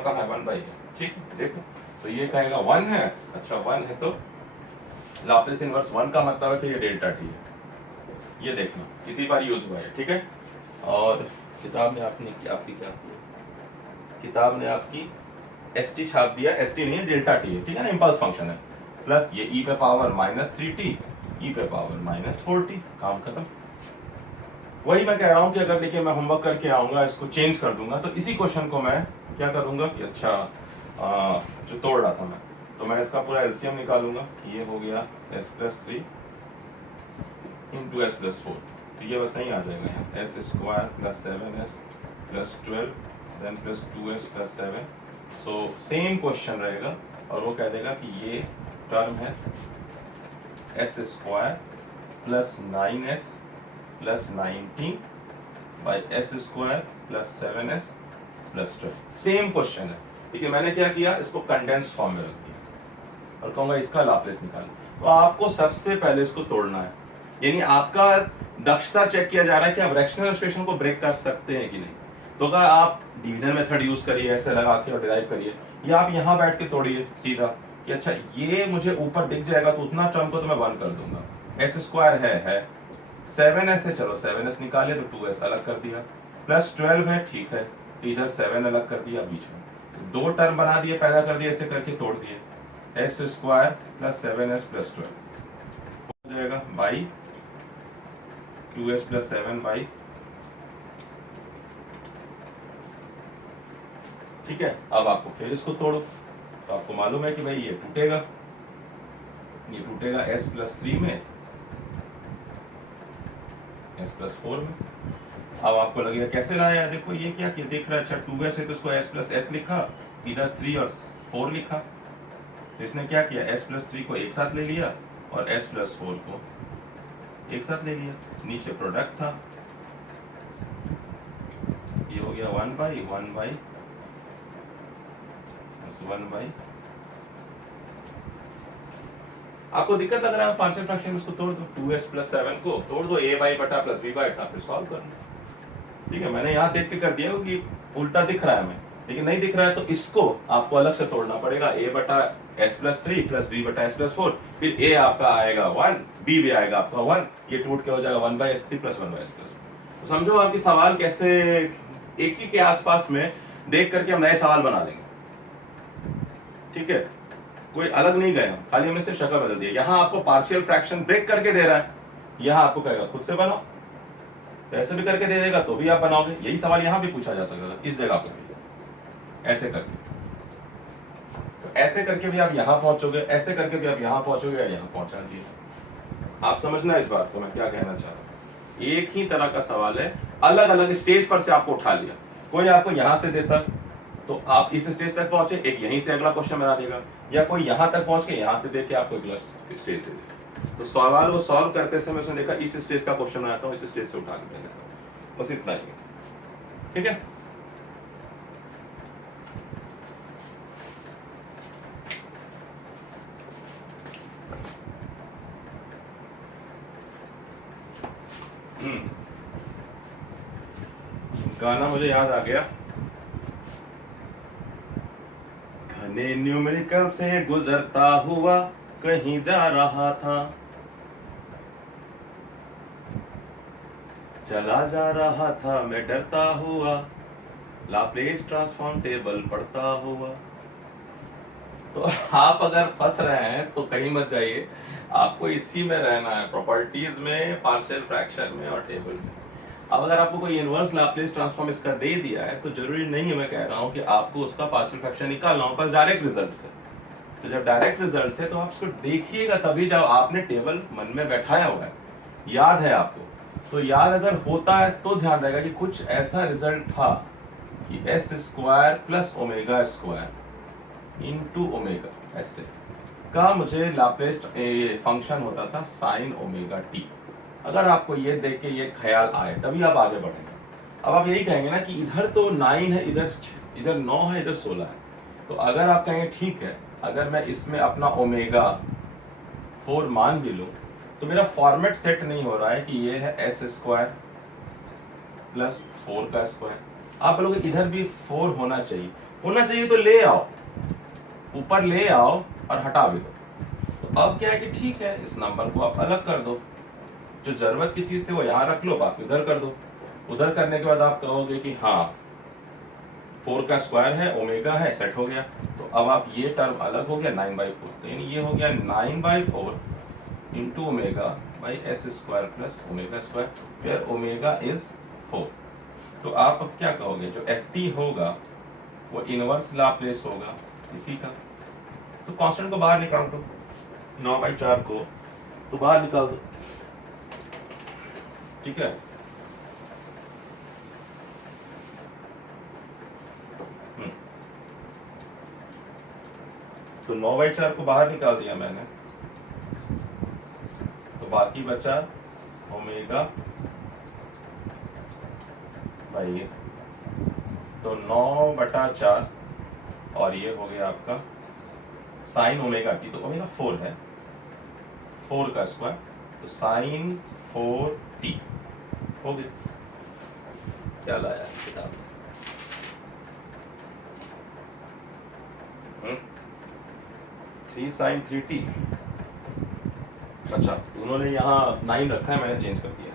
कहाँ है 1/, ठीक है देखो। तो ये कहेगा 1 है, अच्छा 1 है तो लाप्लेस इनवर्स 1 का मतलब है कि ये डेल्टा टी है। ये देखना इसी बार यूज हुआ है, ठीक है। और किताब ने आपकी क्या किया, किताब ने आपकी st छाप दिया, st नहीं है डेल्टा टी है, ठीक है ना, इंपल्स फंक्शन है। प्लस ये e पे पावर -3t, e पे पावर -4t, काम खत्म। वही मैं कह रहा हूँ कि अगर देखिए मैं होमवर्क करके आऊंगा इसको चेंज कर दूंगा तो इसी क्वेश्चन को मैं क्या करूंगा कि अच्छा जो तोड़ रहा था मैं, तो मैं इसका पूरा एलसीएम निकालूंगा कि ये हो गया s+3 इंटू s+4। तो ये बस नहीं आ जाएगा यहाँ s² + 7s + 12 then plus 2s + 7। So same question रहेगा और वो कह देगा कि ये टर्म है s² + 9s + 19 s² + 7s + 12। Same question है, लेकिन मैंने क्या किया, इसको कंडेंस्ड फॉर्म में रख दिया और कहूंगा इसका लाप्लेस निकालना। तो आपको सबसे पहले इसको तोड़ना है, यानी आपका दक्षता चेक किया जा रहा है कि आप रैशनल एक्सप्रेशन को ब्रेक कर सकते हैं कि नहीं। तो अगर आप डिवीजन मेथड यूज करिए ऐसे लगा के और डिराइव करिए, या आप यहाँ बैठ के तोड़िए सीधा कि अच्छा ये मुझे ऊपर दिख जाएगा तो उतना टर्म को तो मैं 1 कर दूंगा। s² है 7s है, चलो 7s निकाले तो 2s अलग कर दिया, प्लस 12 है, ठीक है, तो इधर 7 अलग कर दिया बीच में, दो टर्म बना दिए, पैदा कर दिए, ऐसे करके तोड़ दिए। s² + 7s + 12 हो जाएगा बाई 2s + 7 बाई, ठीक है। अब आपको फिर इसको तोड़ो तो आपको मालूम है कि भाई ये टूटेगा s+3 में, s+4 में। अब आपको लगेगा कैसे लाया, देखो ये क्या किया, देख रहा है, अच्छा 2s है तो इसको s+s लिखा, इधर 3 और 4 लिखा। तो इसने क्या किया, s+3 को एक साथ ले लिया और s+4 को एक साथ ले लिया, नीचे प्रोडक्ट था, ये हो गया 1/1/, आपको दिक्कत लग रहा है पार्शियल फ्रैक्शन में, उसको तोड़ दो, 2s + 7 को तोड़ दो, a/बटा प्लस b/बटा, फिर सॉल्व कर लो, ठीक है। मैंने यहाँ देख के कर दिया कि उल्टा दिख रहा है हमें, लेकिन नहीं दिख रहा है तो इसको आपको अलग से तोड़ना पड़ेगा, a/s+3 + b/s+4, फिर a आपका आएगा 1, b भी आएगा आपका 1, ये टूट के हो जाएगा 1/s3 + 1/s+4। तो समझो आपकी सवाल कैसे एक ही के आसपास में देख करके हम नए सवाल बना देंगे, ठीक है। कोई अलग नहीं गया, खाली हमने सिर्फ शक्ल बदल दी। यहाँ आपको पार्शियल फ्रैक्शन ब्रेक करके दे रहा है, यहाँ आपको कहेगा खुद से बनाओ, तो ऐसे भी करके दे देगा तो भी आप बनाओगे। यही सवाल यहाँ भी पूछा जा सकता है इस जगह पर, ऐसे करके, तो ऐसे करके भी आप यहाँ पहुंचोगे, ऐसे करके भी आप यहाँ पहुंचोगे, या यहाँ पहुंचा दिए। आप समझना इस बात को मैं क्या कहना चाह रहा हूँ। एक ही तरह का सवाल है, अलग अलग स्टेज पर से आपको उठा लिया। कोई आपको यहाँ से देता तो आप इस स्टेज तक पहुंचे, एक यहीं से अगला क्वेश्चन बना देगा, या कोई यहाँ तक पहुंच के यहाँ से देख के आपको अगला स्टेज दे देगा। तो सवाल वो सॉल्व करते समय उसने देखा इस स्टेज का क्वेश्चन आता हूँ, इस स्टेज से उठा के भेज देता हूँ, बस इतना ही है। ठीक है, गाना मुझे याद आ गया, घने न्यूमेरिकल से गुजरता हुआ कहीं जा रहा था, चला जा रहा था मैं डरता हुआ, लाप्लेस ट्रांसफॉर्म टेबल पढ़ता हुआ। तो आप अगर फंस रहे हैं तो कहीं मत जाइए, आपको इसी में रहना है, प्रॉपर्टीज में, पार्शियल फ्रैक्शन में और टेबल में। अब अगर आपको कोई इनवर्स लाप्लेस ट्रांसफॉर्म इसका दे दिया है तो जरूरी नहीं है मैं कह रहा हूं कि आपको उसका पार्शियल फ्रैक्शन निकालना हो, पर डायरेक्ट रिजल्ट से। तो जब डायरेक्ट रिजल्ट है तो आप उसको देखिएगा तभी जब आपने टेबल मन में बैठाया हुआ है, याद है आपको, तो याद अगर होता है तो ध्यान रहेगा कि कुछ ऐसा रिजल्ट था कि S square plus omega square into omega ऐसे का मुझे लाप्लेस फंक्शन होता था साइन ओमेगा टी। अगर आपको ये देख के ये ख्याल आए तभी आप आगे बढ़ेंगे। अब आप यही कहेंगे ना कि इधर तो 9 है, इधर 9 है, इधर 16 है, तो अगर आप कहेंगे ठीक है, अगर मैं इसमें अपना ओमेगा 4 मान भी लूं तो मेरा फॉर्मेट सेट नहीं हो रहा है कि ये है एस स्क्वायर प्लस 4 का स्क्वायर। आप लोग इधर भी 4 होना चाहिए तो ले आओ, ऊपर ले आओ और हटा भी दो। तो अब क्या है कि ठीक है, इस नंबर को आप अलग कर दो, जो जरूरत की चीज थी वो यहाँ रख लो, बाकी उधर कर दो। उधर करने के बाद आप कहोगे कि हाँ 4 का स्क्वायर है, ओमेगा है, सेट हो गया। तो अब आप ये टर्म अलग हो गया 9/4, तो यानी ये हो गया 9/4 into omega by s square plus omega square, where omega is 4। तो आप अब क्या कहोगे, जो एफ टी होगा वो इनवर्स लाप्लेस होगा इसी का। तो कांस्टेंट को बाहर निकाल दो, 9/4 को तो बाहर निकाल दो, ठीक है। तो 9/4 को बाहर निकाल दिया मैंने, तो बाकी बचा ओमेगा भाई, तो 9/4 और ये हो गया आपका साइन ओमेगा टी, तो ओमेगा 4 है, 4 का स्क्वायर, तो साइन 4t हो गया। क्या लाया किताब, 3 sin 3t। अच्छा, उन्होंने यहाँ 9 रखा है, मैंने चेंज कर दिया,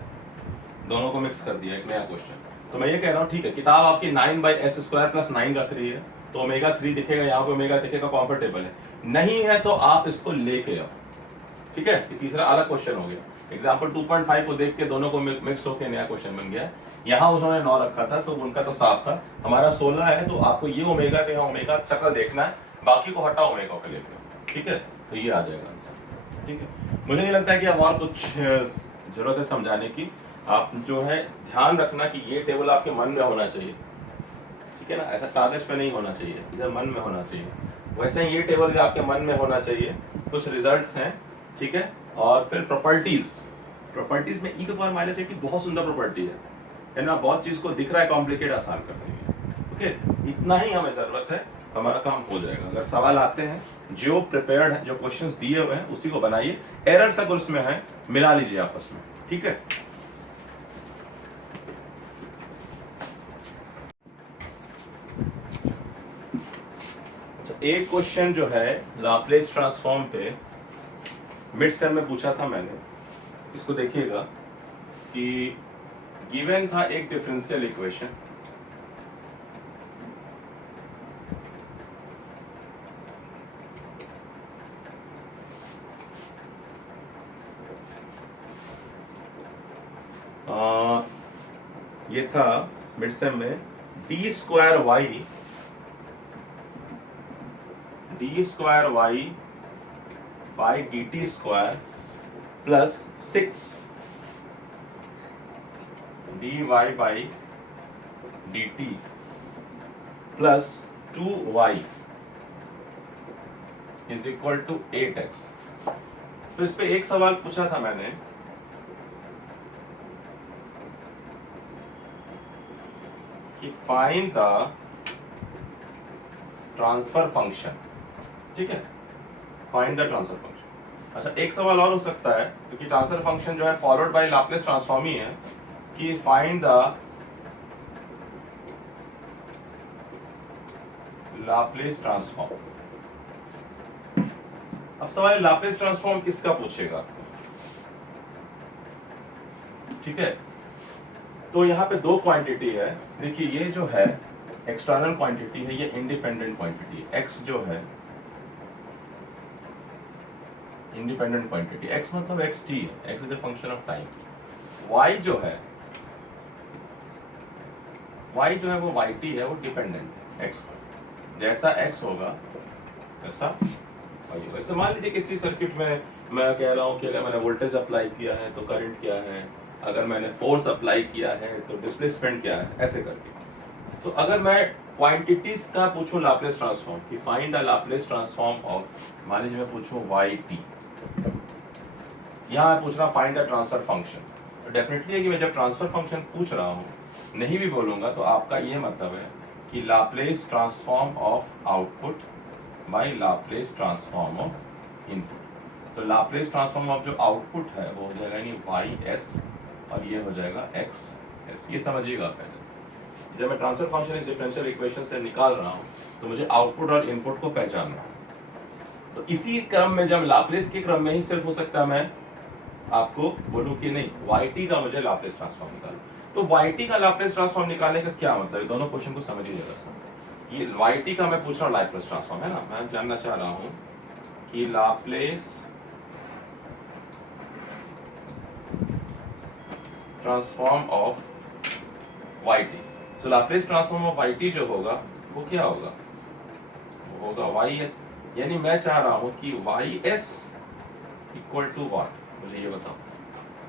दोनों को मिक्स कर दिया, एक नया क्वेश्चन। तो मैं ये कह रहा हूँ ठीक है, किताब आपकी 9/s स्क्वायर प्लस 9 रख रही है, तो ओमेगा 3 दिखेगा, यहाँ पे ओमेगा दिखेगा, कंफर्टेबल है। नहीं है तो आप इसको लेके आओ, ठीक है। ये तीसरा अलग क्वेश्चन हो गया। एग्जाम्पल 2.5 को देख के दोनों को मिक्स होकर नया क्वेश्चन बन गया। यहाँ उन्होंने 9 रखा था तो उनका तो साफ था, हमारा 16 है, तो आपको ये ओमेगा के यहाँ ओमेगा शक्ल देखना है, बाकी को हटाओ ओमेगा को लेकर, ठीक है। तो ये आ जाएगा आंसर, ठीक है। मुझे नहीं लगता है कि अब और कुछ जरूरत है समझाने की। आप जो है ध्यान रखना कि ये टेबल आपके मन में होना चाहिए, ठीक है ना, ऐसा कागज पे नहीं होना चाहिए, इधर मन में होना चाहिए। वैसे ही ये टेबल आपके मन में होना चाहिए। कुछ रिजल्ट्स हैं, ठीक है, और फिर प्रॉपर्टीज में e⁻⁻ की बहुत सुंदर प्रॉपर्टी है ना, बहुत चीज को दिख रहा है कॉम्प्लिकेट आसान कर देंगे। ओके, इतना ही हमें जरूरत है, हमारा काम हो जाएगा। अगर सवाल आते हैं, जो प्रिपेयर्ड है, जो क्वेश्चंस दिए हुए हैं उसी को बनाइए, एरर्स अगर उसमें है मिला लीजिए आपस में, ठीक है। एक क्वेश्चन जो है लाप्लेस ट्रांसफॉर्म पे मिड सेम में पूछा था मैंने, इसको देखिएगा कि गिवन था एक डिफरेंशियल इक्वेशन, ये था मिड सेम में D square Y by D T square plus 6 dy by D T plus 2y is equal to 8x। तो इस पे एक सवाल पूछा था मैंने कि फाइंड द ट्रांसफर फंक्शन, ठीक है, फाइंड द ट्रांसफर फंक्शन। अच्छा, एक सवाल और हो सकता है, क्योंकि ट्रांसफर फंक्शन जो है फॉलोड बाय लाप्लास ट्रांसफॉर्म ही है, कि फाइंड द लाप्लास ट्रांसफॉर्म। अब सवाल है लाप्लास ट्रांसफॉर्म किसका पूछेगा, ठीक है। तो यहाँ पे दो क्वांटिटी है, देखिए ये जो है एक्सटर्नल क्वांटिटी है, ये इंडिपेंडेंट क्वांटिटी है। x जो है इंडिपेंडेंट क्वांटिटी, x मतलब xt है, x is a function of time. y जो है वो yt है, वो डिपेंडेंट है x पर। जैसा x होगा वैसा y होगा। जैसे मान लीजिए किसी सर्किट में मैं कह रहा हूँ कि अगर मैंने वोल्टेज अप्लाई किया है तो करंट क्या है, अगर मैंने फोर्स अप्लाई किया है तो डिस्प्लेसमेंट क्या है, ऐसे करके। तो अगर मैं क्वांटिटीज का पूछूं लाप्लास ट्रांसफॉर्म कि find the Laplace transform of, मान लीजिए मैं पूछूं yt, यहाँ मैं पूछ रहा हूँ फाइंड द ट्रांसफर फंक्शन, तो डेफिनेटली है कि मैं जब ट्रांसफर फंक्शन पूछ रहा हूँ, नहीं भी बोलूंगा तो आपका ये मतलब है कि Laplace transform of output by Laplace transform of input. तो लाप्लास ट्रांसफॉर्म ऑफ जो आउटपुट है वो हो जाएगा यानी ys, और ये हो जाएगा xs। ये समझिएगा पहले, जब मैं ट्रांसफर फंक्शन इस डिफरेंशियल इक्वेशन से निकाल रहा हूँ तो मुझे आउटपुट और इनपुट को पहचानना है। तो इसी क्रम में, जब लाप्लास के क्रम में ही सिर्फ हो सकता है मैं आपको बोलूं कि नहीं yt का मुझे लाप्लास ट्रांसफॉर्म निकालना। तो yt का लाप्लास ट्रांसफॉर्म निकालने का क्या मतलब है, दोनों क्वेश्चन को समझिएगा। ये yt का मैं पूछ रहा हूँ लाप्लास ट्रांसफॉर्म है ना, मैं जानना चाह रहा हूँ कि Laplace transform of yt। So Laplace transform of yt जो होगा वो क्या होगा, वो होगा ys। यानी मैं चाह रहा हूं कि ys इक्वल टू व्हाट, मुझे ये बताओ।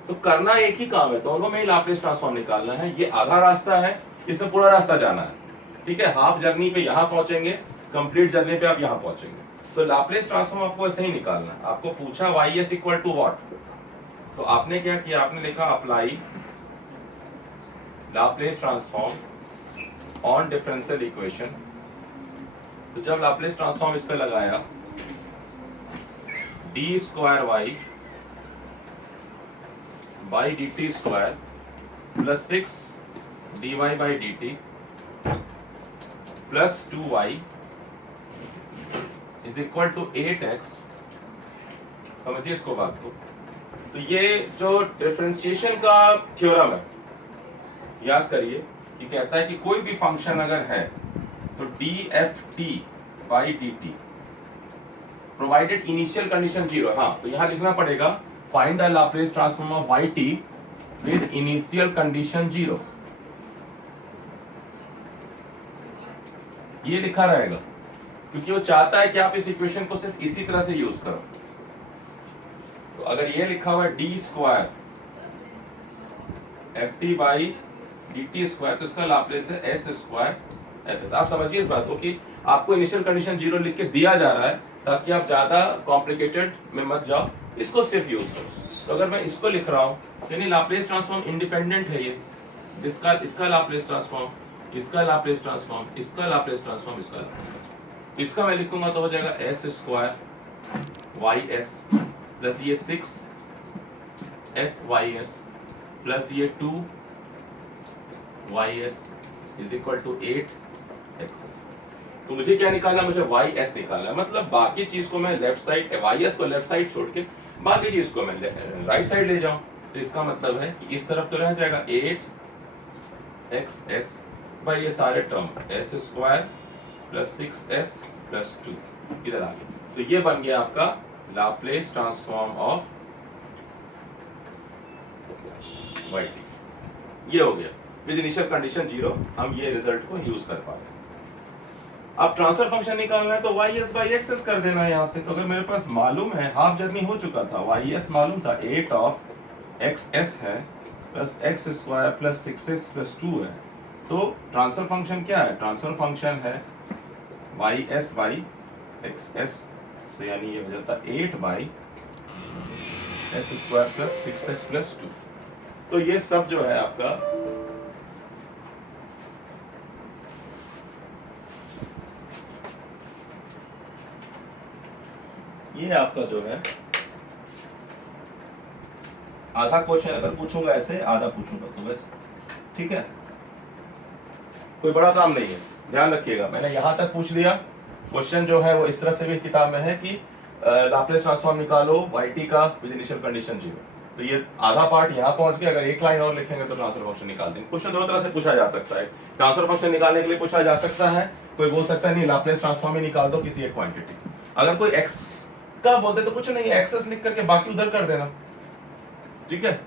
तो करना एक ही काम है, दोनों में ही लाप्लास ट्रांसफॉर्म निकालना है। ये आधा रास्ता है, इसमें पूरा रास्ता जाना है, ठीक है। हाफ जर्नी पे यहां पहुंचेंगे, कंप्लीट जर्नी पे आप यहां पहुंचेंगे। तो लाप्लास ट्रांसफॉर्म आपको ऐसे ही निकालना है। आपको पूछा ys इक्वल टू व्हाट, तो आपने क्या किया, आपने लिखा apply Laplace transform on differential equation. तो जब लाप्लास ट्रांसफॉर्म इस पे लगाया, D square Y by D T square plus 6 D Y by D T plus 2y is equal to 8x। समझिए इसको बात को। तो ये जो डिफरेंशिएशन का थ्योरम है, याद करिए कि कहता है कि कोई भी फंक्शन अगर है तो dft by dt provided initial condition 0। हाँ, तो यहां लिखना पड़ेगा find the Laplace transform of yt with initial condition 0। ये लिखा रहेगा क्योंकि वो चाहता है कि आप इस इक्वेशन को सिर्फ इसी तरह से यूज करो। तो अगर ये लिखा हुआ है D square F T by D T square, तो इसका लाप्लास है एस स्क्वायर एफ एस। आप समझिए इस बात को कि आपको इनिशियल कंडीशन 0 लिख के दिया जा रहा है ताकि आप ज्यादा कॉम्प्लिकेटेड में मत जाओ, इसको सिर्फ यूज करो। तो अगर मैं इसको लिख रहा हूँ यानी लाप्लास ट्रांसफॉर्म इंडिपेंडेंट है ये, इसका लाप्लास ट्रांसफॉर्म, इसका लाप्लास ट्रांसफॉर्म, इसका लाप्लास ट्रांसफॉर्म, इसका लाप्लास ट्रांसफॉर्म। इसका मैं लिखूंगा तो हो जाएगा s square Y s plus ये 6 एस वाई एस प्लस ये 2 Y s is equal to 8 x. तो मुझे क्या निकालना, मुझे वाई एस निकालना, मतलब बाकी चीज को मैं लेफ्ट साइड, वाई एस को लेफ्ट साइड छोड़ के बाकी चीज को मैं राइट साइड ले जाऊं। तो इसका मतलब है कि इस तरफ तो रह जाएगा 8 एक्स एस भाई ये सारे term S square plus 6s plus 2 इधर आ गया। तो ये बन गया आपका लाप्लास ट्रांसफॉर्म ऑफ yt। ये हो गया विद इनिशियल कंडीशन 0। हम ये रिजल्ट को यूज कर पा रहे हैं। अब ट्रांसफर फंक्शन निकालना है तो ys बाई एक्स कर देना है यहाँ से। तो अगर मेरे पास मालूम है, हाफ जर्नी हो चुका था, ys मालूम था 8 ऑफ xs है plus x square plus 6s plus 2 है। तो ट्रांसफर फंक्शन क्या है, ट्रांसफर फंक्शन है ys बाई एक्स एस। तो यानी ये हो जाता 8 by x square plus 6x plus 2। तो ये सब जो है आपका ये आपका जो है आधा क्वेश्चन अगर पूछूंगा ऐसे, आधा पूछूंगा तो बस, ठीक है, कोई बड़ा काम नहीं है, ध्यान रखिएगा। मैंने यहां तक पूछ लिया, क्वेश्चन जो है वो इस तरह से भी किताब में है कि लाप्लास ट्रांसफॉर्म निकालो yt का विद इनिशियल कंडीशन 0। तो ये आधा पार्ट यहाँ पहुंच गया, अगर एक लाइन और लिखेंगे तो ट्रांसफर फंक्शन निकाल देंगे। क्वेश्चन दोनों तरह से पूछा जा सकता है, ट्रांसफर फंक्शन निकालने के लिए पूछा जा सकता है, कोई बोल सकता है नहीं लाप्लास ट्रांसफॉर्म ही निकाल दो किसी एक क्वांटिटी। अगर कोई x का बोलते तो कुछ नहीं, एक्सेस लिख करके बाकी उधर कर देना, ठीक है।